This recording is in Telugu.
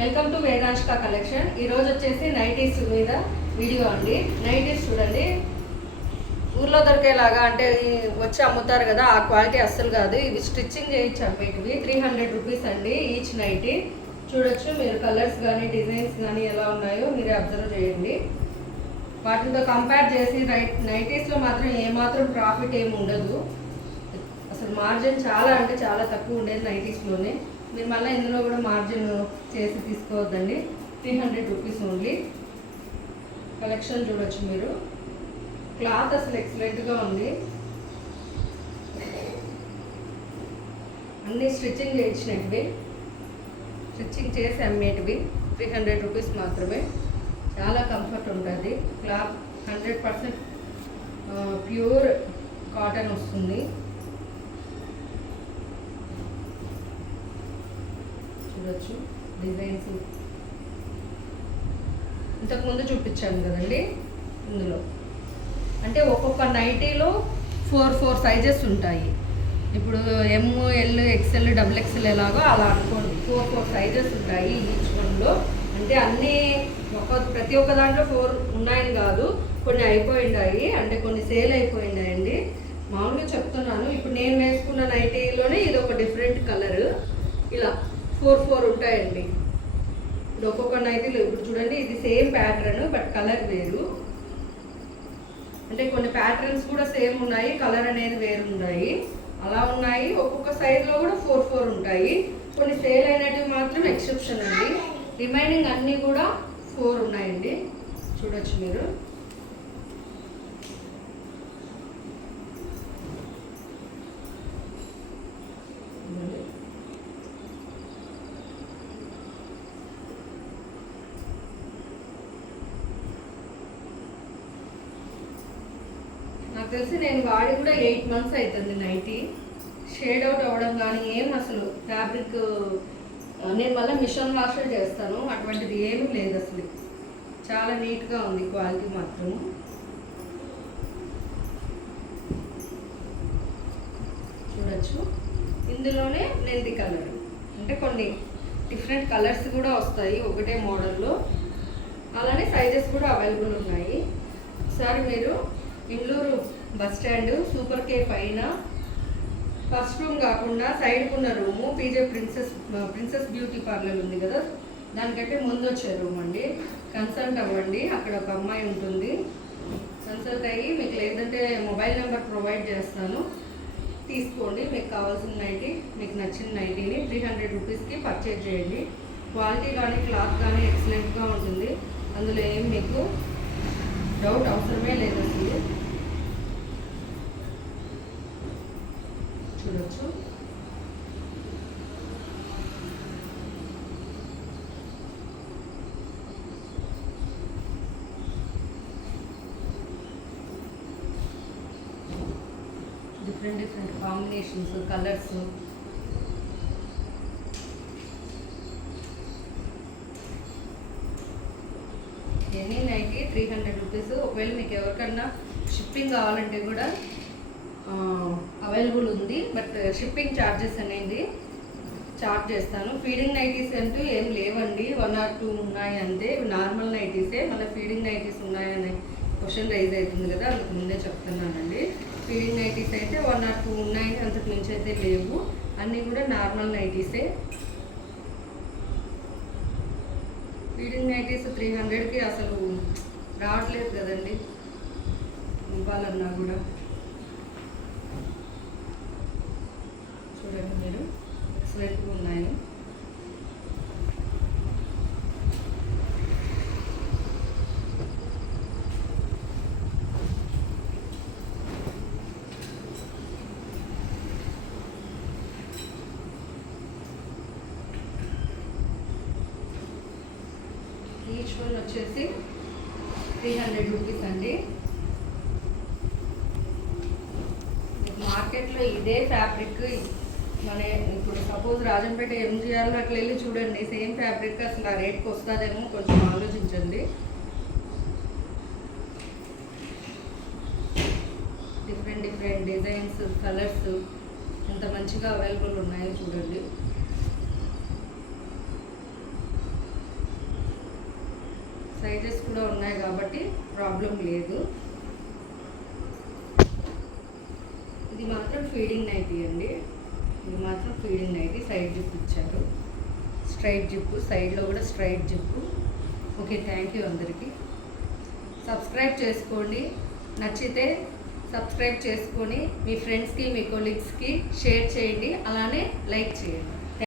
Welcome to వేదాంశిక collection. ఈరోజు వచ్చేసి నైటీస్ మీద వీడియో అండి. నైటీస్ చూడండి, ఊర్లో దొరికేలాగా అంటే వచ్చి అమ్ముతారు కదా, ఆ క్వాలిటీ అస్సలు కాదు. ఇవి స్టిచ్చింగ్ చేయించి అమ్మేటివి. 300 రూపీస్ అండి ఈచ్ నైటీ. చూడొచ్చు మీరు, కలర్స్ కానీ డిజైన్స్ కానీ ఎలా ఉన్నాయో మీరే అబ్జర్వ్ చేయండి. వాటితో కంపేర్ చేసి నైటీస్లో మాత్రం ఏమాత్రం ప్రాఫిట్ ఏమి ఉండదు. అసలు మార్జిన్ చాలా అంటే చాలా తక్కువ ఉండేది నైటీస్లోనే. మీరు మళ్ళీ ఇందులో కూడా మార్జిన్ చేసి తీసుకోవద్దండి. 300 రూపీస్ ఓన్లీ. కలెక్షన్ చూడొచ్చు మీరు. క్లాత్ అసలు ఎక్సలెంట్గా ఉంది. అన్నీ స్టిచ్చింగ్ చేయించినవి, స్టిచ్చింగ్ చేసి అమ్మేటివి. 300 రూపీస్ మాత్రమే. చాలా కంఫర్ట్ ఉంటుంది. క్లాత్ 100% ప్యూర్ కాటన్ వస్తుంది. చూడొచ్చు డిజైన్స్ ఇంతకుముందు చూపించాను కదండి. ఇందులో అంటే ఒక్కొక్క నైటీలో 4 సైజెస్ ఉంటాయి. ఇప్పుడు ఎమ్, ఎల్, ఎక్స్ఎల్, XXL ఎలాగో అలా అనుకోండి. 4 సైజెస్ ఉంటాయి ఈచ్ వన్లో. అంటే అన్నీ ప్రతి ఒక్క దాంట్లో 4 ఉన్నాయని కాదు, కొన్ని అయిపోయినాయి, అంటే కొన్ని సేల్ అయిపోయినాయండి. మామూలుగా చెప్తున్నాను. ఇప్పుడు నేను వేసుకున్న నైటీలోనే ఇది ఒక డిఫరెంట్ కలర్. ఇలా 4 ఉంటాయండి. ఇప్పుడు ఒక్కొక్క నైటీలో ఇప్పుడు చూడండి, ఇది సేమ్ ప్యాటర్న్ బట్ కలర్ వేరు. అంటే కొన్ని ప్యాటర్న్స్ కూడా సేమ్ ఉన్నాయి, కలర్ అనేది వేరు ఉన్నాయి. అలా ఉన్నాయి. ఒక్కొక్క సైజులో కూడా 4 ఉంటాయి. కొన్ని సేల్ అయినవి మాత్రం ఎక్సెప్షన్ అండి. రిమైనింగ్ అన్నీ కూడా 4 ఉన్నాయండి. చూడొచ్చు మీరు. నాకు తెలిసి నేను వాడి కూడా 8 months అవుతుంది. నైటీ షేడ్ అవుట్ అవ్వడం కానీ ఏం అసలు ఫ్యాబ్రిక్ నేను మళ్ళీ మిషన్ వాష్ చేస్తాను, అటువంటిది ఏమీ లేదు అసలు. చాలా నీట్గా ఉంది క్వాలిటీ మాత్రము. చూడొచ్చు. ఇందులోనే నెంది కలర్, అంటే కొన్ని డిఫరెంట్ కలర్స్ కూడా వస్తాయి ఒకటే మోడల్లో. అలానే సైజెస్ కూడా అవైలబుల్ ఉన్నాయి. ఒకసారి మీరు Indluru bus stand super K పైన ఫస్ట్ రూమ్ కాకుండా సైడ్కున్న room PJ princess beauty parlour ఉంది కదా, దానికంటే ముందు వచ్చే రూమ్ అండి. కన్సల్ట్ అవ్వండి, అక్కడ ఒక అమ్మాయి ఉంటుంది. కన్సల్ట్ అయ్యి మీకు లేదంటే మొబైల్ నెంబర్ ప్రొవైడ్ చేస్తాను, తీసుకోండి. మీకు కావాల్సిన నైటీ, మీకు నచ్చిన నైటీని 300 రూపీస్కి పర్చేజ్ చేయండి. క్వాలిటీ కానీ క్లాత్ కానీ ఎక్సలెంట్గా ఉంటుంది. అందులో ఏం మీకు డౌట్ అవసరమే లేదు అసలు. చూడొచ్చు. Different combinations, colours. Any nighty 300 rupees. ఒకవేళ మీకు ఎవరికన్నా షిప్పింగ్ కావాలంటే కూడా అవైలబుల్ ఉంది, బట్ షిప్పింగ్ ఛార్జెస్ అనేది చార్జ్ చేస్తాను. ఫీడింగ్ నైటీస్ అంటూ ఏం లేవండి, 1 or 2 ఉన్నాయి అంతే. నార్మల్ నైటీసే. మళ్ళీ ఫీడింగ్ నైటీస్ ఉన్నాయనే క్వశ్చన్ రైజ్ అవుతుంది కదా, అందుకు ముందే చెప్తున్నానండి. ఫీడింగ్ నైటీస్ అయితే 1 or 2 ఉన్నాయి, అంతకు మించి అయితే లేవు. అన్నీ కూడా నార్మల్ నైటీసే. ఫీడింగ్ నైటీస్ 300కి అసలు రావట్లేదు కదండి ఇవ్వాలన్నా కూడా. చూడండి మీరు, ఎక్సలెంట్గా ఉన్నాయి. ఈచ్ వన్ వచ్చేసి 300 రూపీస్ అండి. మార్కెట్లో ఇదే ఫ్యాబ్రిక్ మన ఇప్పుడు సపోజ్ రాజంపేట MGRలో అట్లా వెళ్ళి చూడండి, సేమ్ ఫ్యాబ్రిక్ అసలు ఆ రేట్కి వస్తుందేమో కొంచెం ఆలోచించండి. డిఫరెంట్ డిజైన్స్, కలర్స్ ఎంత మంచిగా అవైలబుల్ ఉన్నాయో చూడండి. సైజెస్ కూడా ఉన్నాయి కాబట్టి ప్రాబ్లం లేదు. ఇది మాత్రం ఫీడింగ్ నైటీ అండి. ఇది మాత్రం ఫీడింగ్ నైటీ. సైడ్ జిప్ ఇచ్చారు, స్ట్రైట్ జిప్పు, సైడ్లో కూడా straight zip. Okay, thank you అందరికీ. సబ్స్క్రైబ్ చేసుకోండి, నచ్చితే సబ్స్క్రైబ్ చేసుకొని మీ ఫ్రెండ్స్కి మీ కొలీగ్స్కి షేర్ చేయండి, అలానే లైక్ చేయండి.